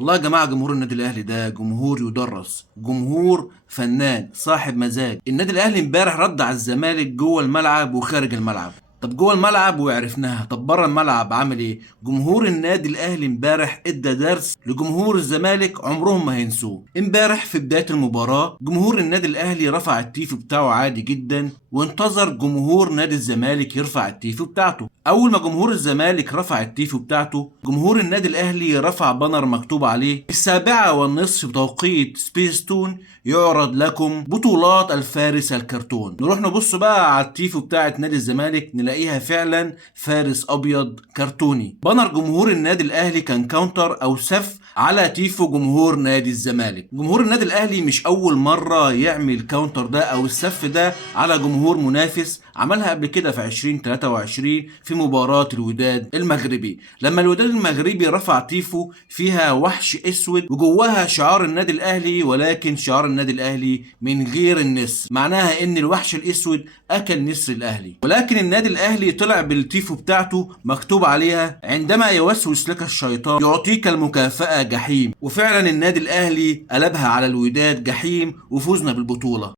والله يا جماعة جمهور النادي الأهلي ده جمهور يدرس، جمهور فنان صاحب مزاج. النادي الأهلي امبارح رد على الزمالك جوه الملعب وخارج الملعب. طب جوه الملعب وعرفناها، طب بره الملعب عامل ايه؟ جمهور النادي الاهلي امبارح ادى درس لجمهور الزمالك عمرهم ما هينسوه. امبارح في بدايه المباراه جمهور النادي الاهلي رفع التيفو بتاعه عادي جدا، وانتظر جمهور نادي الزمالك يرفع التيفو بتاعته. اول ما جمهور الزمالك رفع التيفو بتاعته، جمهور النادي الاهلي رفع بانر مكتوب عليه: 7:30 بتوقيت سبيستون يعرض لكم بطولات الفارس الكرتون. نروح نبص بقى على التيفو بتاعت نادي الزمالك، نلاقيها فعلا فارس ابيض كرتوني. بانر جمهور النادي الاهلي كان كاونتر او سف على تيفو جمهور نادي الزمالك. جمهور النادي الاهلي مش اول مره يعمل الكاونتر ده او السف ده على جمهور منافس، عملها قبل كده في 2023 في مباراه الوداد المغربي، لما الوداد المغربي رفع تيفو فيها وحش اسود وجواها شعار النادي الاهلي، ولكن شعار النادي الاهلي من غير النسر، معناها ان الوحش الاسود اكل نسر الاهلي. ولكن النادي الاهلي طلع بالتيفو بتاعته مكتوب عليها: عندما يوسوس لك الشيطان يعطيك المكافأة جحيم. وفعلا النادي الاهلي قلبها على الوداد جحيم وفوزنا بالبطولة.